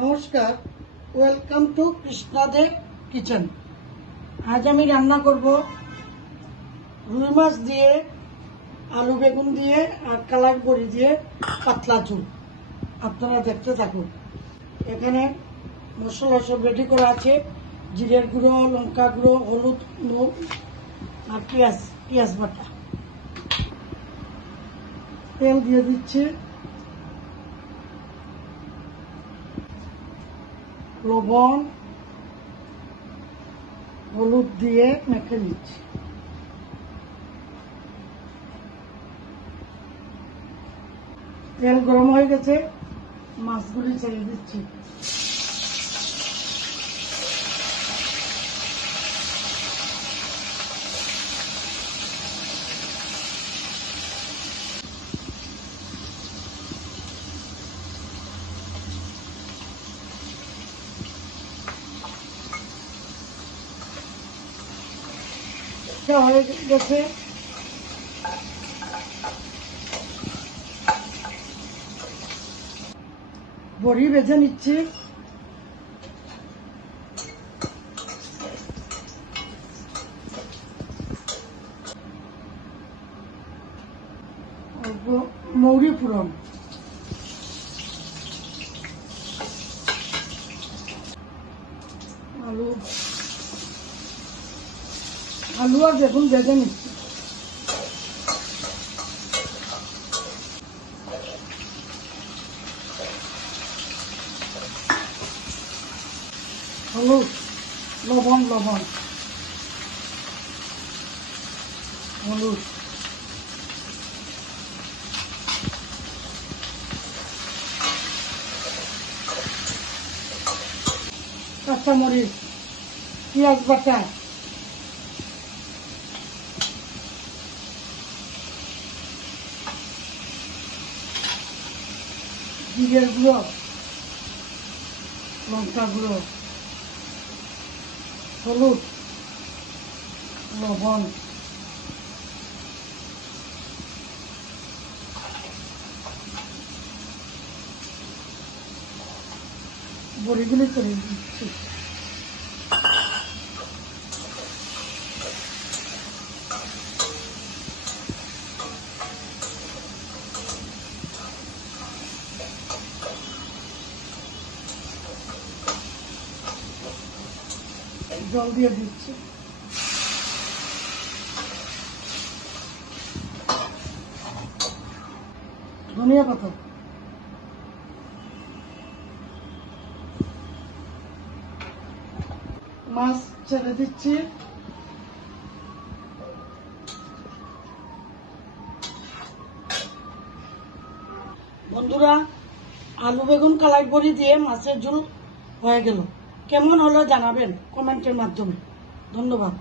নমস্কার, welcome to কৃষ্ণাদে kitchen. আজ আমি রান্না করব রুই মাছ দিয়ে, আলু বেগুন দিয়ে আর কালাই বড়ি দিয়ে পাতলা ঝোল। আপনারা দেখতে থাকুন। এখানে মশলা সব রেডি করা আছে, জিরের গুঁড়ো, লঙ্কা গুঁড়ো, হলুদ, নুন আর পেঁয়াজ বাটা। তেল দিয়ে দিচ্ছি, লবণ, হলুদ দিয়ে মেখে নিচ্ছি। তেল গরম হয়ে গেছে, মাছগুলি ছেড়ে দিচ্ছি। হয়ে গেছে, বড়ি ভেজে নিচ্ছি। মৌরি পুরন, আলু আর বেগুন ভেজে নিচ্ছি। হলুদ, লবণ, হলুদ, কাঁচামরিচ, পেঁয়াজ বাটা, জিরের গুঁড়ো, লঙ্কা গুঁড়ো, হলুদ, লবণ, বড়িগুলি করে দিচ্ছি। জল দিয়ে দিচ্ছি। ধনিয়া পাতা, মাছ ছেড়ে দিচ্ছি। বন্ধুরা, আলু বেগুন কালাই বড়ি দিয়ে মাছের ঝোল হয়ে গেল। কেমন হলো জানাবেন কমেন্টের মাধ্যমে। ধন্যবাদ।